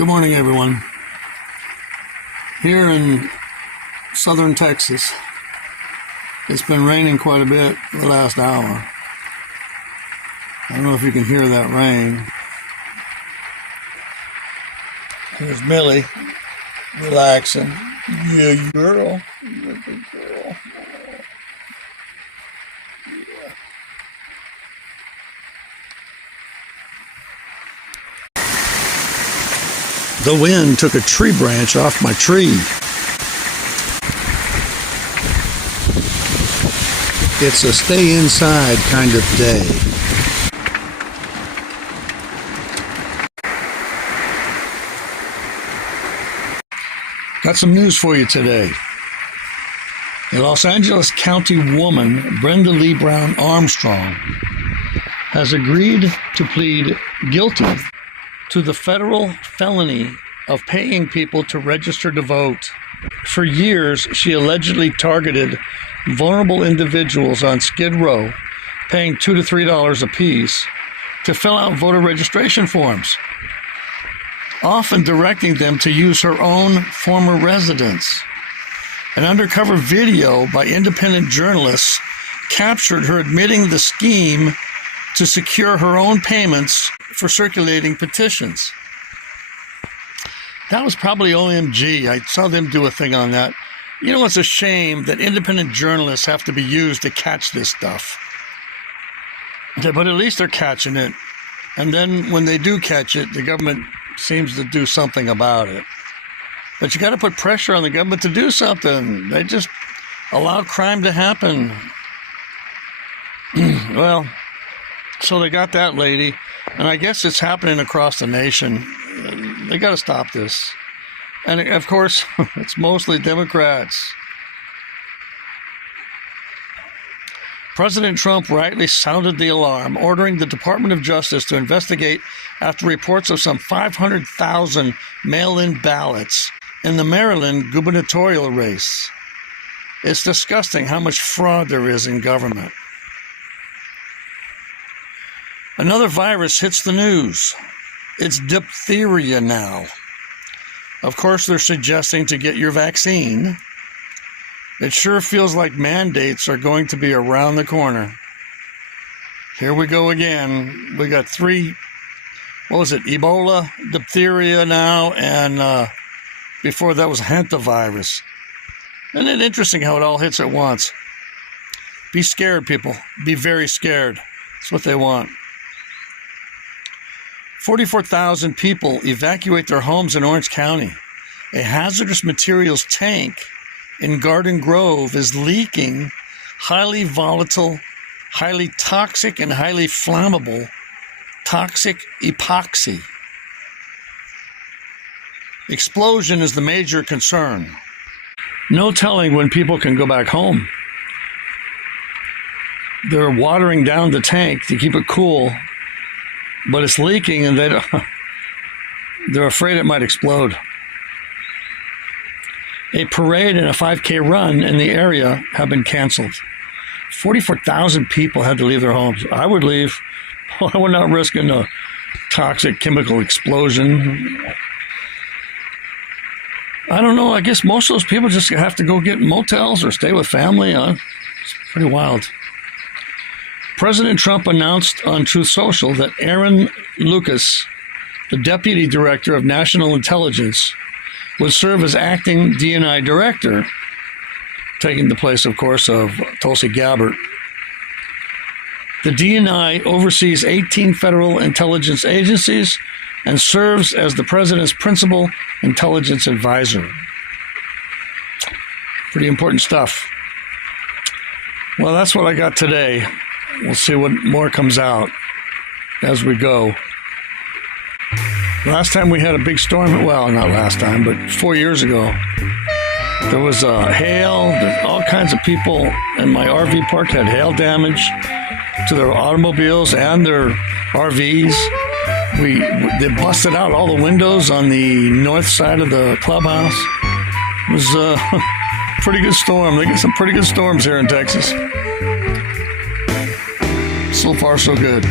Good morning, everyone. Here in southern Texas, it's been raining quite a bit the last hour. I don't know if you can hear that rain. Here's Millie, relaxing. Yeah, you girl. You're a good girl. The wind took a tree branch off my tree. It's a stay inside kind of day. Got some news for you today. A Los Angeles County woman, Brenda Lee Brown Armstrong, has agreed to plead guilty to the federal felony of paying people to register to vote. For years, she allegedly targeted vulnerable individuals on Skid Row, paying $2 to $3 apiece to fill out voter registration forms, often directing them to use her own former residence. An undercover video by independent journalists captured her admitting the scheme to secure her own payments for circulating petitions. That was probably OMG. I saw them do a thing on that. You know, it's a shame that independent journalists have to be used to catch this stuff. But at least they're catching it. And then when they do catch it, the government seems to do something about it. But you got to put pressure on the government to do something. They just allow crime to happen. Well, so they got that lady, and I guess it's happening across the nation. They got to stop this. And of course, it's mostly Democrats. President Trump rightly sounded the alarm, ordering the Department of Justice to investigate after reports of some 500,000 mail-in ballots in the Maryland gubernatorial race. It's disgusting how much fraud there is in government. Another virus hits the news. It's diphtheria now. Of course, they're suggesting to get your vaccine. It sure feels like mandates are going to be around the corner. Here we go again. We got three, Ebola, diphtheria now, and before that was hantavirus. Isn't it interesting how it all hits at once? Be scared, people. Be very scared. That's what they want. 44,000 people evacuate their homes in Orange County. A hazardous materials tank in Garden Grove is leaking highly volatile, highly toxic, and highly flammable toxic epoxy. Explosion is the major concern. No telling when people can go back home. They're watering down the tank to keep it cool, but it's leaking, and they're afraid it might explode. A parade and a 5K run in the area have been canceled. 44,000 people had to leave their homes. I would leave. I would not risk a toxic chemical explosion. I don't know. I guess most of those people just have to go get motels or stay with family. It's pretty wild. President Trump announced on Truth Social that Aaron Lucas, the Deputy Director of National Intelligence, would serve as acting DNI Director, taking the place, of course, of Tulsi Gabbard. The DNI oversees 18 federal intelligence agencies and serves as the President's principal intelligence advisor. Pretty important stuff. Well, that's what I got today. We'll see what more comes out as we go. Last time we had a big storm, well, not last time, but 4 years ago, there was hail. All kinds of people in my RV park had hail damage to their automobiles and their RVs. They busted out all the windows on the north side of the clubhouse. It was a pretty good storm. They get some pretty good storms here in Texas. So far, so good.